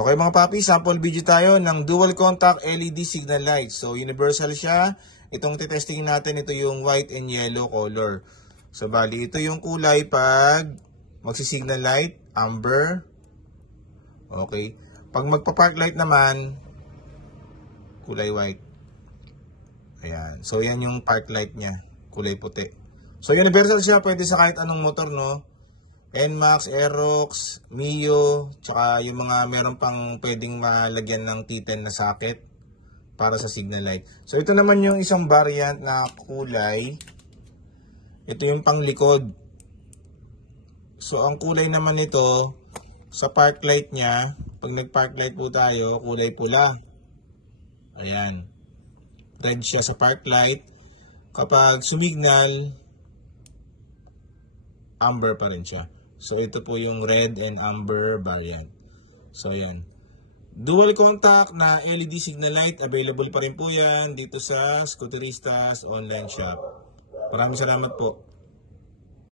Okay mga papi, sample video tayo ng dual contact LED signal light. So universal siya. Itong titesting natin, ito yung white and yellow color. So bali, ito yung kulay pag magsisignal light, amber. Okay. Pag magpa-park light naman, kulay white. Ayan. So yan yung park light niya, kulay puti. So universal siya, pwede sa kahit anong motor, no? NMAX, Aerox, Mio, tsaka yung mga meron pang pwedeng malagyan ng T10 na socket para sa signal light. So ito naman yung isang variant na kulay. Ito yung panglikod. So ang kulay naman nito sa park light niya, pag nag-park light po tayo, kulay pula. Ayan. Red siya sa park light. Kapag sumignal, amber pa rin siya. So, ito po yung red and amber variant. So, ayan. Dual contact na LED signal light. Available pa rin po yan dito sa Scooteristas online shop. Maraming salamat po.